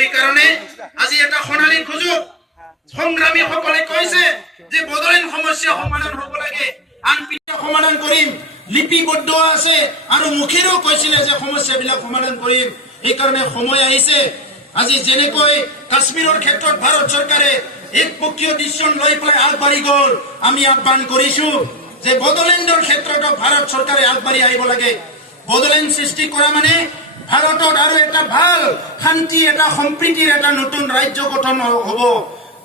এই কাৰণে আজি এটা সোণালী সুযোগ সংগ্ৰামীসকলে কৈছে যে বদলেন সমস্যা সমাধান হ'ব লাগে, আন পিঠা সমাধান কৰিম, লিপিবদ্ধ আছে আৰু মুখেৰেও কৈছিলে যে সমস্যাবিলাক সমাধান কৰিম। এই কাৰণে সময় আহিছে। আজি যেনেকৈ কাশ্মীৰৰ ক্ষেত্ৰত ভাৰত চৰকাৰে একপক্ষীয় ডিচিশন লৈ পেলাই আগবাঢ়ি গ'ল, আমি আহ্বান কৰিছো যে বড়োলেণ্ডৰ ক্ষেত্ৰতো ভাৰত চৰকাৰে আগবাঢ়ি আহিব লাগে। বড়োলেণ্ড সৃষ্টি কৰা মানে ভাৰতত আৰু এটা ভাল শান্তি, এটা সম্প্ৰীতিৰ এটা নতুন ৰাজ্য গঠন হ'ব।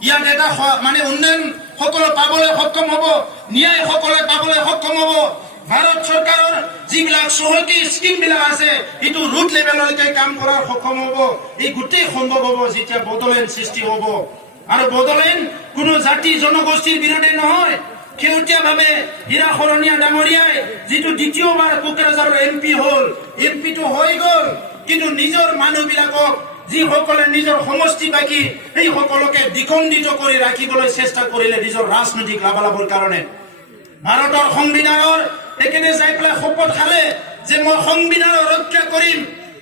ইয়াত এটা মানে উন্নয়ন সকলো পাবলৈ সক্ষম হ'ব, ন্যায় সকলে পাবলৈ সক্ষম হ'ব। ভাৰত চৰকাৰৰ যিবিলাক চহকী স্কিমবিলাক আছে এইটো ৰুট লেভেললৈকে কাম কৰাৰ সক্ষম হ'ব। এই গোটেই সম্ভৱ হ'ব যেতিয়া বড়োলেণ্ড সৃষ্টি হ'ব। আৰু বড়োলেণ্ড কোনো জাতি জনগোষ্ঠীৰ বিৰোধী নহয়। শেহতীয়াভাৱে হীৰা শৰণীয়া ডাঙৰীয়াই যিটো দ্বিতীয়বাৰ কোকৰাঝাৰৰ MP হ'ল, MP টো হৈ গ'ল, কিন্তু নিজৰ মানুহবিলাকক যিসকলে নিজৰ সমষ্টি বাকী এই সকলোকে দ্বিখণ্ডিত কৰি ৰাখিবলৈ চেষ্টা কৰিলে নিজৰ ৰাজনৈতিক লাভালাভৰ কাৰণে। ভাৰতৰ সংবিধানৰ তেখেতে যাই পেলাই শপত খালে যে মই সংবিধানৰ ৰক্ষা কৰিম,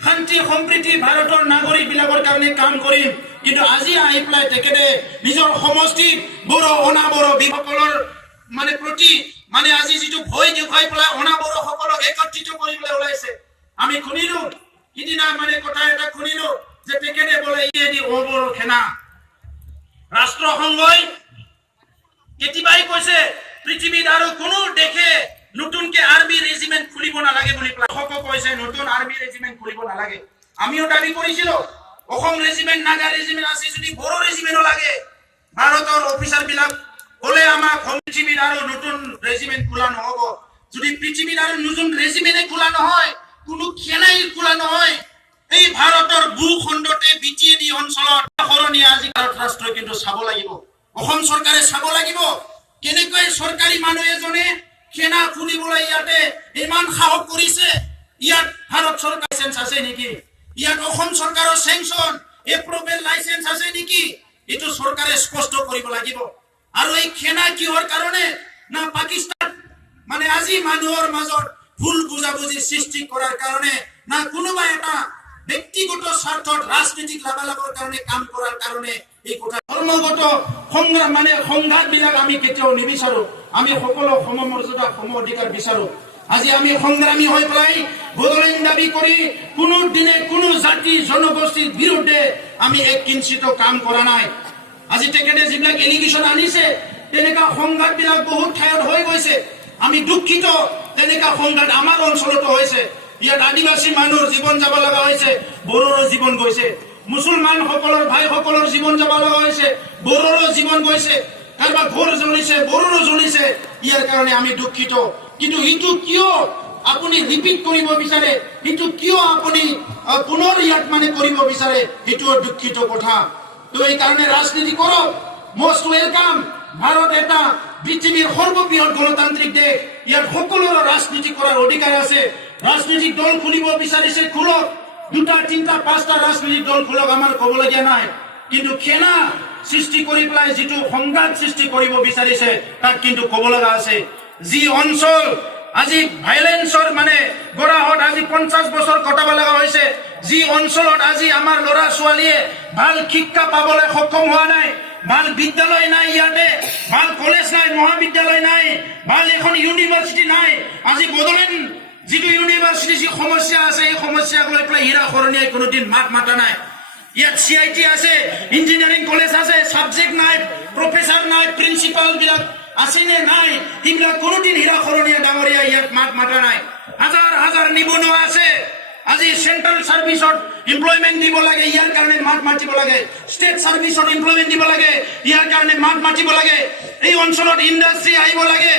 শান্তি সম্প্ৰীতি ভাৰতৰ নাগৰিকবিলাকৰ কাৰণে কাম কৰিম। কিন্তু আজি আহি পেলাই তেখেতে নিজৰ সমষ্টিত বড়ো অনাবড়ো বিসকলৰ মানে প্ৰতি মানে আজি যিটো ভয় দেখুৱাই পেলাই অনাবড়ো সকলক একত্ৰিত কৰিবলৈ ওলাইছে। আমি শুনিলো সিদিনা মানে কথা এটা শুনিলো যে তেখেতে বোলে ইয়েদি অবড়ো সেনা ৰাষ্ট্ৰসংঘই কেতিয়াবাই কৈছে পৃথিৱীত আৰু কোনো দেশে নতুনকে আৰ্মি ৰেজিমেণ্ট খুলিব নালাগে বুলি কৈছে, নতুন আৰ্মি ৰেজিমেণ্ট খুলিব নালাগে। আমিও দাবী কৰিছিলো অসম ৰেজিমেণ্ট, নাগা ৰেজিমেণ্ট আছে যদি বড়ো ৰেজিমেণ্টও লাগে। ভাৰতৰ অফিচাৰ বিলাক হলে আমাক পৃথিৱীত আৰু নতুন ৰেজিমেণ্ট খোলা নহব। যদি পৃথিৱীত আৰু নতুন ৰেজিমেণ্টে খোলা নহয়, কোনো সেনাই খোলা নহয়, এই ভাৰতৰ ভূখণ্ডতে BTAD অঞ্চলত শৰণীয়া আজি ভাৰত ৰাষ্ট্ৰই কিন্তু চাব লাগিব, অসম চৰকাৰে চাব লাগিব কেনেকৈ চৰকাৰী মানুহ এজনে সেনা খুলিবলৈ ইয়াতে ইমান সাহস কৰিছে। ইয়াত ভাৰত চৰকাৰ লাইসেন্স আছে নেকি? ইয়াত অসম চৰকাৰৰ চেংচন এপ্ৰুভেল লাইসেন্স আছে নেকি? এইটো চৰকাৰে স্পষ্ট কৰিব লাগিব। আৰু এই সেনা কিহৰ কাৰণে? না পাকিস্তান মানে আজি মানুহৰ মাজত ভুল বুজাবুজি সৃষ্টি কৰাৰ কাৰণে, না কোনোবা এটা ব্যক্তিগত স্বাৰ্থত ৰাজনৈতিক লাভালাভৰ কাৰণে কাম কৰাৰ কাৰণে এই কথা ধৰ্মগত সংগ্ৰাম মানে সংঘাত বিলাক আমি কেতিয়াও নিবিচাৰো। আমি সকলো সমমৰ্যাদা সম অধিকাৰ বিচাৰো। আজি আমি সংগ্ৰামী হৈ পেলাই বড়োলেণ্ড দাবী কৰি কোনো দিনে কোনো জাতি জনগোষ্ঠীৰ বিৰুদ্ধে আমি এক কিঞ্চিত কাম কৰা নাই। আজি তেখেতে যিবিলাক এলিগেশ্যন আনিছে তেনেকুৱা সংঘাত বিলাক বহুত ঠাইত হৈ গৈছে। আমি দুখিত তেনেকুৱা সংঘাত আমাৰ অঞ্চলতো হৈছে। ইয়াত আদিবাসী মানুহৰ জীৱন যাব লগা হৈছে, বড়োৰ জীৱন গৈছে, মুছলমান সকলৰ ভাইসকলৰ জীৱন যাব লগা হৈছে, বড়োৰো জীৱন গৈছে, কাৰোবাৰ ঘৰ জ্বলিছে, বড়োৰো জ্বলিছে। ইয়াৰ কাৰণে আমি দুখিত। কিন্তু এইটো কিয় আপুনি ৰিপিট কৰিব বিচাৰে, এইটো কিয় আপুনি পুনৰ ইয়াত মানে কৰিব বিচাৰে, এইটো দুখিত কথা। তো এই কাৰণে ৰাজনীতি কৰক, মষ্ট ওয়েলকাম। ভাৰত এটা পৃথিৱীৰ সৰ্ববৃহৎ গণতান্ত্ৰিক দেশ, ইয়াত সকলোৰে ৰাজনীতি কৰাৰ অধিকাৰ আছে। ৰাজনৈতিক দল খুলিব বিচাৰিছে খোলক, 2টা 3টা 5টা ৰাজনৈতিক দল খোলক, আমাৰ ক'বলগীয়া নাই। কিন্তু সেনা সৃষ্টি কৰি পেলাই যিটো সংঘাত সৃষ্টি কৰিব বিচাৰিছে তাক কিন্তু ক'ব লগা আছে। যি অঞ্চল আজি ভাইলেন্সৰ মানে গৰাহত আজি 50 বছৰ কটাব লগা হৈছে, যি অঞ্চলত আজি আমাৰ ল'ৰা ছোৱালীয়ে ভাল শিক্ষা পাবলৈ সক্ষম হোৱা নাই, ভাল বিদ্যালয় নাই, ইয়াতে ভাল কলেজ নাই, মহাবিদ্যালয় নাই, ভাল এখন ইউনিভাৰ্চিটি নাই। আজি বড়োলেণ্ড যিটো ইউনিভাৰ্চিটি যি সমস্যা আছে এই সমস্যাক লৈ পেলাই হীৰা শৰণীয়াই কোনোদিন মাত মাতা নাই। ইয়াত CIT আছে, ইঞ্জিনিয়াৰিং কলেজ আছে, ছাবজেক্ট নাই, প্ৰফেচাৰ নাই, প্ৰিন্সিপাল বিলাক আছে নে নাই, এইবিলাক কোনোদিন হীৰা শৰণীয়া ডাঙৰীয়া ইয়াত মাত মাতা নাই। হাজাৰ হাজাৰ নিবনুৱা আছে। আজি চেন্ট্ৰেল সাৰ্ভিসত এমপ্লয়মেন্ট দিব লাগে, ইয়াৰ কাৰণে মাত মাতিব লাগে। ষ্টেট সাৰ্ভিসত এমপ্লয়মেন্ট দিব লাগে, ইয়াৰ কাৰণে মাত মাতিব লাগে। এই অঞ্চলত ইণ্ডাষ্ট্ৰি আহিব লাগে।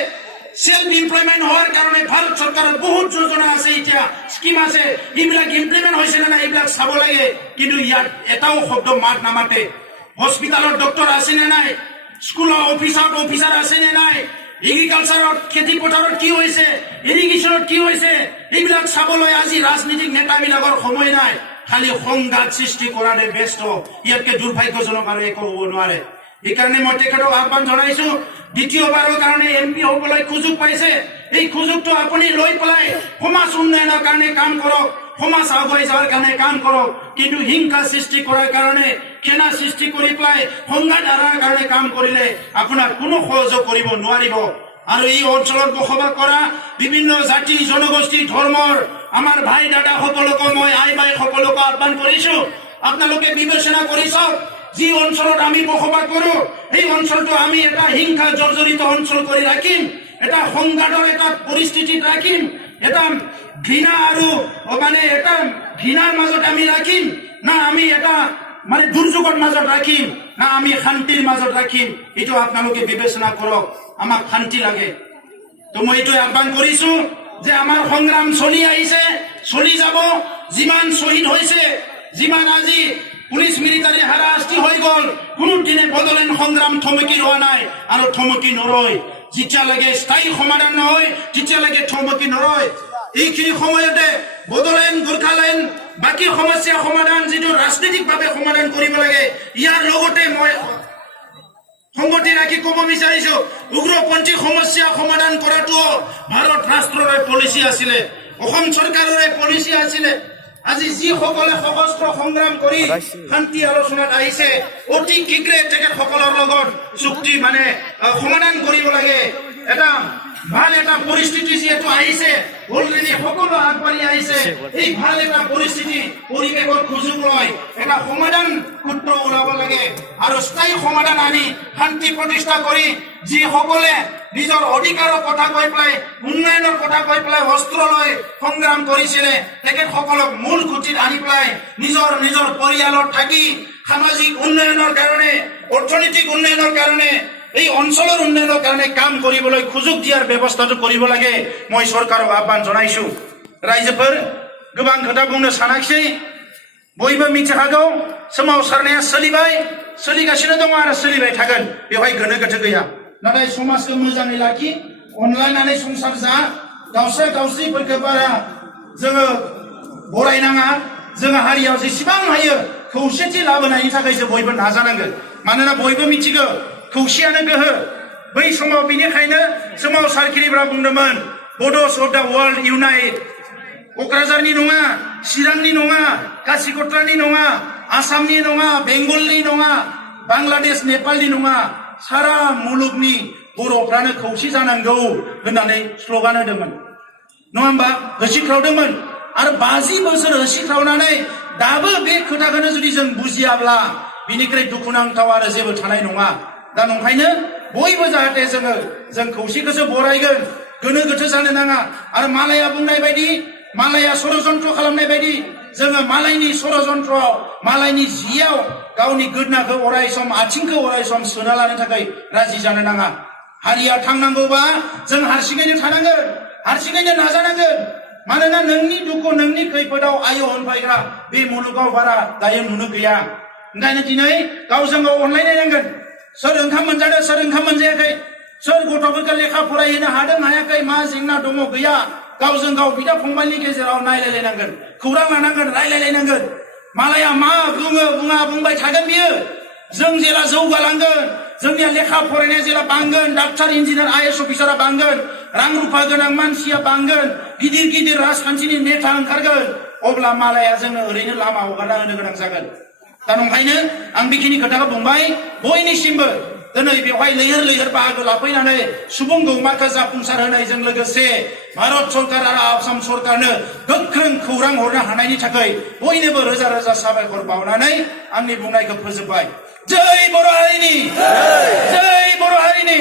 সেলফ এমপ্লয়মেন্ট হোৱাৰ কাৰণে ভাৰত চৰকাৰৰ বহুত যোজনা আছে, এতিয়া স্কিম আছে, এইবিলাক ইমপ্লিমেন্ট হৈছে নে নাই এইবিলাক চাব লাগে। কিন্তু ইয়াত এটাও শব্দ মাত নামাতে। হস্পিটালত ডক্টৰ আছে নে নাই, স্কুলৰ অফিচাৰ আছে নে নাই, এগ্ৰিকালচাৰত খেতি পথাৰত কি হৈছে, ইৰিগেশ্যনত কি হৈছে, এইবিলাক চাবলৈ আজি ৰাজনীতিক নেতাবিলাকৰ সময় নাই। খালি সংঘাত সৃষ্টি কৰাৰে ব্যস্ত। ইয়াতকে দুৰ্ভাগ্যজনক আৰু একো হ'ব নোৱাৰে। এইকাৰণে মই তেখেতক আহ্বান জনাইছো, দ্বিতীয়বাৰৰ কাৰণে MP হ'বলৈ সুযোগ পাইছে, এই সুযোগটো আপুনি লৈ পেলাই সমাজ উন্নয়নৰ কাৰণে কাম কৰক। সমাজ আগুৱাই যোৱাৰ কাৰণে কাম কৰক কিন্তু হিংসা সৃষ্টি কৰাৰ কাৰণে খেনা সৃষ্টি কৰি পেলাই সংঘাত আৰাৰ কাৰণে কাম কৰিলে আপোনাৰ কোনো সহযোগ কৰিব নোৱাৰিব আৰু এই অঞ্চলত বসবাস কৰা বিভিন্ন জাতি জনগোষ্ঠী ধৰ্মৰ আমাৰ ভাই দাদা সকলক মই আই বাই সকলক আহ্বান কৰিছো আপোনালোকে বিবেচনা কৰি চাওক যি অঞ্চলত আমি বসবাস কৰো এই অঞ্চলটো আমি এটা হিংসা জৰ্জৰিত অঞ্চল কৰি ৰাখিম এটা সংঘাতৰ এটা পৰিস্থিতিত ৰাখিম এটা ঘৃণা আৰু মানে এটা ঘৃণাৰ মাজত আমি ৰাখিম না আমি এটা মানে দুৰ্যোগৰ মাজত ৰাখিম না আমি শান্তিৰ মাজত ৰাখিম এইটো আপোনালোকে বিবেচনা কৰক আমাক শান্তি লাগে তো মই এইটো আহ্বান কৰিছো যে আমাৰ সংগ্ৰাম চলি আহিছে চলি যাব যিমান শ্বহীদ হৈছে যিমান আজি পুলিচ মিলিটাৰী হাৰাশাস্তি হৈ গ'ল কোনোদিনে বদলেন সংগ্ৰাম থমকি ৰোৱা নাই আৰু থমকি নৰয় যেতিয়ালৈকে স্থায়ী সমাধান নহয় তেতিয়ালৈকে থমকি নৰয় এইখিনি সময়তে বদলেন গোৰ্খালেণ্ড বাকী সমস্যা সমাধান যিটো ৰাজনৈতিকভাৱে সমাধান কৰিব লাগে ইয়াৰ লগতে মই সংগতি ৰাখি ক'ব বিচাৰিছো উগ্ৰপন্থী সমস্যা সমাধান কৰাটো ভাৰত ৰাষ্ট্ৰৰ পলিচি আছিলে অসম চৰকাৰৰ পলিচি আছিলে আজি যিসকলে সশস্ত্ৰ সংগ্ৰাম কৰি শান্তি আলোচনাত আহিছে অতি শীঘ্ৰে তেখেতসকলৰ লগত চুক্তি মানে সমাধান কৰিব লাগে এটা ভাল এটা পৰিস্থিতি যিহেতু আহিছে অলৰেডি সকলো আগবাঢ়ি আহিছে এই ভাল এটা পৰিস্থিতি পৰিৱেশৰ সুযোগ লয় এটা সমাধান সূত্ৰ ওলাব লাগে আৰু স্থায়ী সমাধান আনি শান্তি প্ৰতিষ্ঠা কৰি যিসকলে নিজৰ অধিকাৰৰ কথা কৈ পেলাই উন্নয়নৰ কথা কৈ পেলাই অস্ত্ৰ লৈ সংগ্ৰাম কৰিছিলে তেখেতসকলক মূল খুঁটিত আনি পেলাই নিজৰ নিজৰ পৰিয়ালত থাকি সামাজিক উন্নয়নৰ কাৰণে অৰ্থনৈতিক উন্নয়নৰ কাৰণে এই অঞ্চলৰ উন্নয়নৰ কাৰণে কাম কৰিবলৈ সুযোগ দিয়াৰ ব্যৱস্থাটো কৰিব লাগে মই চৰকাৰক আহ্বান জনাইছো ৰাইজোফोर गोबां खोथा बुंनो सानाखिसै बयबो मिथिखागौ सोमावसारनाया सोलिगासिनो दङ आरो सोलिबाय थागोन बेवहाय गोनो गोथो गैया नाथाय समाजखौ मोजाङै लाखि अनलायनानै संसार जा दावसा दावस्रिफोरखौ बारा जोङो बरायनाङा जोङो हारियाव जेसेबां हायो खौसेथि लाबोनायनि थाखायसो बयबो नाजानांगोन मानोना बयबो मिथिगौ खौसेयानो गोहो बै समाव बेनिखायनो सोमावसारगिरिफ्रा बुंदोंमोन बड'स अफ दा वर्ल्ड इउनाइट क'क्राझारनि नङा चिरांनि नङा कासिकट्रानि नङा आसामनि नङा बेंगलनि नङा बांलादेश नेपालनि नङा सारा मुलुगनि बर'फ्रानो खौसे जानांगौ होननानै स्ल'गान होदोंमोन नङा होमबा होसिख्रावदोंमोन आरो 50 बोसोर होसिख्रावनानै दाबो बे खोथाखौनो जुदि जों बुजियाब्ला बिनिख्रुइ दुखुनांथाव आरो जेबो थानाय नङा दा नंखायनो बयबो जाहाथे जों खौसेखौसो बरायगोन गोनो गोथो जानो नाङा आरो मालाया बुंनाय बायदि मालाया षड़यन्त्र खालामनाय बायदि जोङो मालायनि षड़यन्त्रआव मालायनि जियाव गावनि गोदनाखौ अराय सम आथिंखौ अराय सम सोना लानो थाखाय राजि जानो नाङा हारिया थांनांगौबा जों हारसिङैनो थानांगोन हारसिङैनो नाजानांगोन मानोना नोंनि दुखु नोंनि खैफोदाव आय अनबायग्रा बे मुलुगाव बारा दायो नुनो गैया ओंखायनो दिनै गावजों गाव अनलायनांगोन सोर ओंखाम मोनजादों सोर ओंखाम मोनजायाखै सोर गथ'फोरखौ लेखा फरायहोनो हादों हायाखै मा जेंना दङ गैया गावजों गाव बिदा फंबायनि गेजेराव नायलायलायनांगोन खौरां लानांगोन रायलायलायनांगोन मालाया मा बुङो बुंबाय थागोन बियो जों जेला जौगालांगोन जोंनिया लेखा फरायनाया जेला बांगोन डाक्टार इन्जिनियार आईएएस अफिसारा बांगोन रां रुफा गोनां मानसिया बांगोन गिदिर गिदिर राजखान्थिनि नेता ओंखारगोन अब्ला मालाया जोंनो ओरैनो लामा हगारना होनो गोनां जागोन दा नंखायनो आं बेखिनि खोथाखौ बुंबाय बयनिसिमबो दिनै बेवहाय लैहोर लैहोर बाहागो लाफैनानै सुबुं गौमाखौ जाफुंसार होनायजों लोगोसे भारत सरकार आरो आसाम सरकारनो गोख्रों खौरां हरनो हानायनि थाखाय बयनोबो रोजा रोजा साबायखर बावनानै आंनि बुंनायखौ फोजोबबाय जय बर' हारिनि जय बर' हारिनि